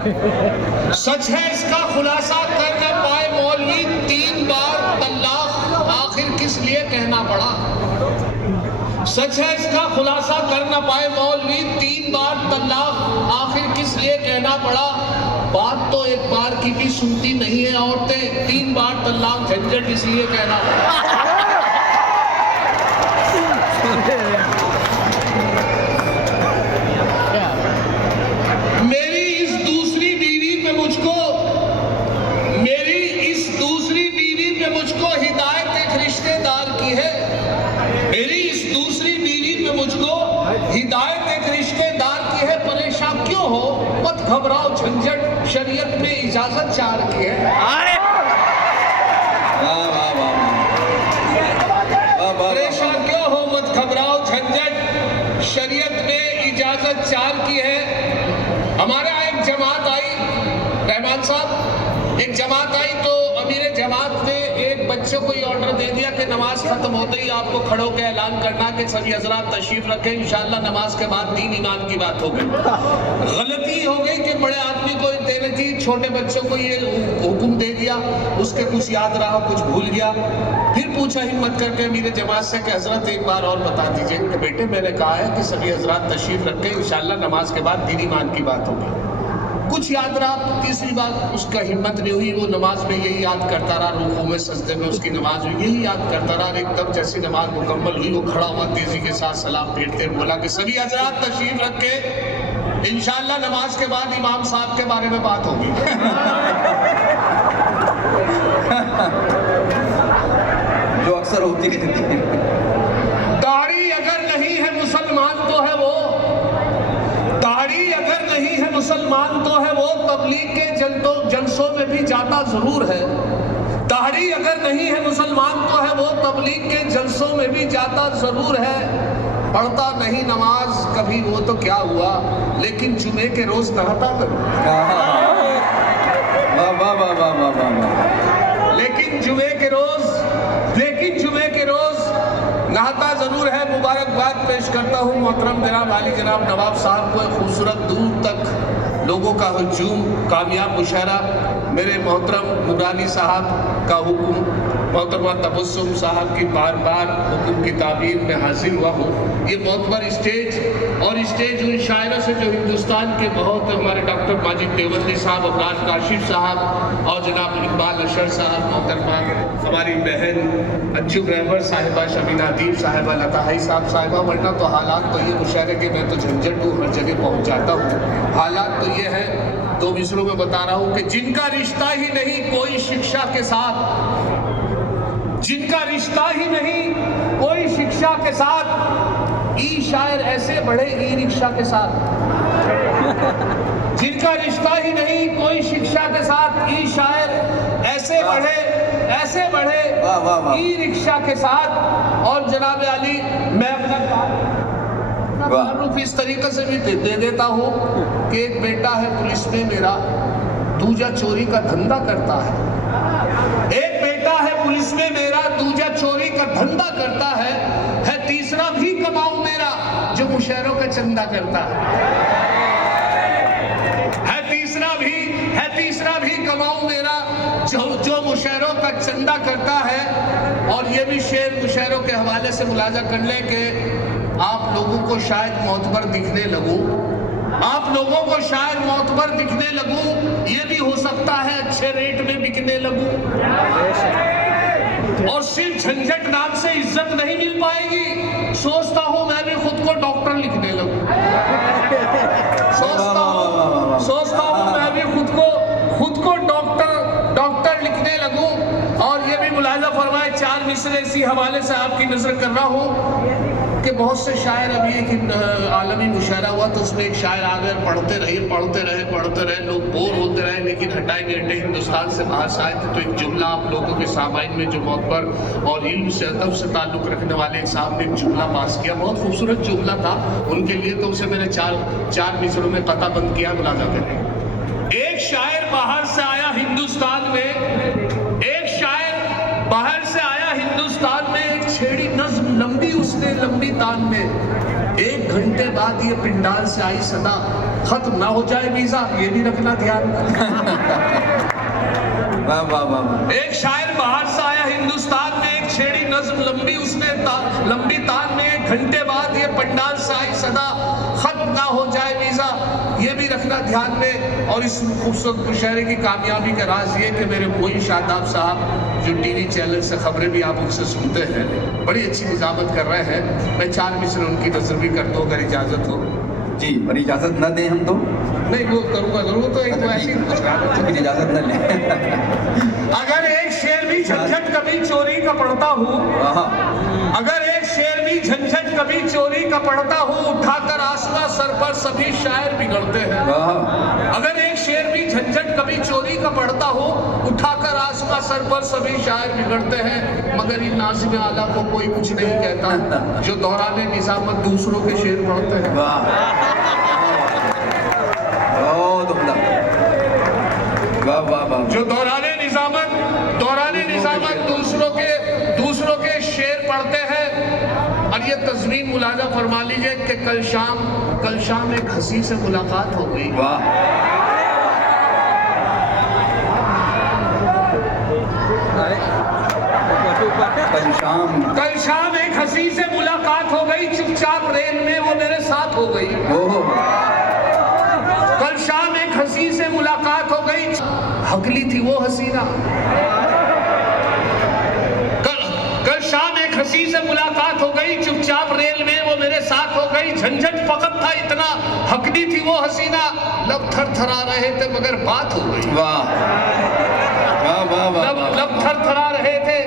सच है इसका खुलासा कर न पाए मौलवी, 3 बार तल्लाक आखिर किस लिए कहना पड़ा। सच है इसका खुलासा कर न पाए मौलवी, 3 बार तल्लाक आखिर किस लिए कहना पड़ा। बात तो एक बार की भी सुनती नहीं है औरतें, 3 बार तल्लाक झंझट इसलिए कहना पड़ा। मेरी इस दूसरी बीवी पे मुझको हिदायत एक रिश्तेदार की है। मेरी इस दूसरी बीवी पे मुझको हिदायत एक रिश्तेदार की है। परेशान क्यों हो, मत घबराओ, झंझट शरीयत में इजाजत चाह रखी है। परेशान क्यों हो, मत घबराओ, झंझट शरीयत में इजाजत चार की है। हमारे यहाँ एक जमात आई, रहमान साहब, एक जमात आई तो अमीर जमात ने एक बच्चे को ये ऑर्डर दे दिया कि नमाज खत्म होते ही आपको खड़े होकर ऐलान करना कि सभी हजरात तशरीफ रखें, इंशाल्लाह नमाज के बाद दीन ईमान की बात हो गई। गलती हो गई कि बड़े आदमी को देने की, छोटे बच्चों को ये हुक्म दे दिया, उसके कुछ याद रहा कुछ भूल गया। फिर पूछा हिम्मत करके अमीर जमात से कि हजरत एक बार और बता दीजिए कि बेटे मैंने कहा है कि सभी हजरात तशरीफ रखें, इंशाल्लाह नमाज के बाद दीन ईमान की बात होगी। कुछ याद रहा, तीसरी बार उसका हिम्मत नहीं हुई, वो नमाज में यही याद करता रहा, रुकू में सजदे में उसकी नमाज हुई, यही याद करता रहा। एकदम जैसी नमाज मुकम्मल हुई वो खड़ा हुआ, तेजी के साथ सलाम फेरते बोला कि सभी हजरात तशरीफ रखे, इंशाल्लाह नमाज के बाद इमाम साहब के बारे में बात होगी। जो अक्सर होती रहती है। दाढ़ी अगर नहीं है मुसलमान तो है वो, दाढ़ी अगर नहीं है मुसलमान तो है वो, तबलीग के जलसों में भी जाता जरूर है। दाढ़ी अगर नहीं है मुसलमान तो है वो, तबलीग के जलसों में भी जाता जरूर है। पढ़ता नहीं नमाज कभी वो तो क्या हुआ, लेकिन जुमे के रोज नहाता जरूर। लेकिन जुमे के रोज नहाता जरूर है। मुबारकबाद पेश करता हूँ मोहतरम जनाब आली जनाब नवाब साहब को, खूबसूरत दूर तक लोगों का हुजूम, कामयाब मुशायरा, मेरे मोहतरम नूरानी साहब का हुक्म, मोहतरमा तबस्सुम साहब की बार बार हुक्म की ताबीर में हाजिर हुआ हूँ। ये मोहतबर स्टेज और स्टेज उन शायरों से जो हिंदुस्तान के बहुत, हमारे डॉक्टर माजिद देवबंदी साहब, अफरान काशिफ साहब और जनाब इकबाल अशर साहब, मोहतरमा हमारी बहन अंजुम रहबर साहिबा, शबीना अदीब साहिबा, लताहाई साहिबा। वरना तो हालात तो ये मुशायरे के, मैं तो झंझट हूँ, हर जगह पहुँच जाता हूँ। हालात तो ये है, 2 मिसरों में बता रहा हूँ कि जिनका रिश्ता ही नहीं कोई शिक्षा के साथ, जिनका रिश्ता ही नहीं कोई शिक्षा के साथ, ई शायर ऐसे बढ़े ई रिक्शा के साथ। जिनका रिश्ता ही नहीं कोई शिक्षा के साथ, ई शायर ऐसे बढ़े ई रिक्शा के साथ। और जनाब अली, मैं अपना तारुफ इस तरीके से भी दे देता हूँ कि एक बेटा है पुलिस में मेरा, दूजा चोरी का धंधा करता है। एक बेटा है पुलिस में मेरा, दूजा चोरी का धंधा करता है तीसरा भी कमाऊ मेरा जो मुशायरों का चंदा करता है तीसरा भी कमाऊ मेरा जो मुशायरों का चंदा करता है। और ये भी शेर मुशायरों के हवाले से मुलाजा कर ले कि आप लोगों को शायद मोतबर दिखने लगूं, आप लोगों को शायद मोतबर दिखने लगूं, ये भी हो सकता है अच्छे रेट में बिकने लगूं। और सिर्फ झंझट नाम से इज्जत नहीं मिल पाएगी। सोचता हूं मैं भी खुद को डॉक्टर लिखने लगूं, सोचता हूं मैं भी खुद को डॉक्टर लिखने लगूं। और ये भी मुलाजा फरमाए, 4 मिसरे इसी हवाले से आपकी नजर कर रहा हूं कि बहुत से शायर, अभी एक आलमी मुशायरा हुआ तो उसमें एक शायर आ गए, पढ़ते रहे, लोग बोर होते रहे, लेकिन हटाएंगे हिंदुस्तान से बाहर से आए थे। तो एक जुमला आप लोगों के सामाइन में जो मोतबर और इल्म से अदब से ताल्लुक़ रखने वाले एक साहब ने एक जुमला पास किया, बहुत खूबसूरत जुमला था उनके लिए, तो उसे मैंने चार मिसरों में कता बंद किया, मुलाजा करें। एक शायर बाहर से आया हिंदुस्तान में, एक छेड़ी नज्म लंबी उसने लंबी तान में। 1 घंटे बाद ये पिंडाल से आई सदा, खत्म ना हो जाए वीजा, ये भी रखना ध्यान में। वाह वाह वाह वाह। एक शायर बाहर से आया हिंदुस्तान में, एक छेड़ी नज्म लंबी उसने लंबी तान में, 1 घंटे बाद ये पंडाल से आई सदा, खत्म ना हो जाए वीजा, ये भी रखना ध्यान में। और इस खूबसूरत मुशायरे की कामयाबी का राज ये कि मेरे मोइन शादाब साहब जो टीवी चैनल से खबरें भी आप उनसे सुनते हैं, बड़ी अच्छी निजामत कर रहे हैं। मैं 4 मिसरे उनकी नजर भी करता हूँ अगर इजाजत हो जी, पर इजाजत न दें हम तो नहीं, वो करूँगा जरूर, तो एक तो ऐसी कुछ तो फिर इजाजत न लें। अगर एक शेर भी झंझट कभी चोरी का पढ़ता हूँ, अगर एक शेर भी झंझट कभी चोरी का पढ़ता हूँ, उठाकर आसमां सर पर सभी शायर बिगड़ते हैं। अगर एक शेर भी झंझट कभी चोरी का पढ़ता हूँ, उठाकर आसमां सर पर सभी शायर बिगड़ते हैं। मगर इन नाज़िम आला को कोई कुछ नहीं कहता जो दौराने निजामत दूसरों के शेर पढ़ते हैं। बहुत उम्दा। वाह वाह वाह। जो दौराने निजामत दूसरों के शेर पढ़ते हैं। और ये तज़मीन मुलाजा फरमा लीजिए कि कल शाम एक हंसी से मुलाकात हो गई। वाह। कल शाम एक हंसी से मुलाकात हो गई, चुपचाप रेल में वो मेरे साथ हो गई। कल शाम एक हंसी से मुलाकात हो गई, हकली थी वो हसीना। कल शाम एक हंसी से मुलाकात हो गई, चुपचाप रेल में वो मेरे साथ हो गई। झंझट फकत था इतना, हकली थी वो हसीना। लब थरथरा रहे थे मगर बात हो गई। वाह वाह वाह वाह। लब थरथरा रहे थे।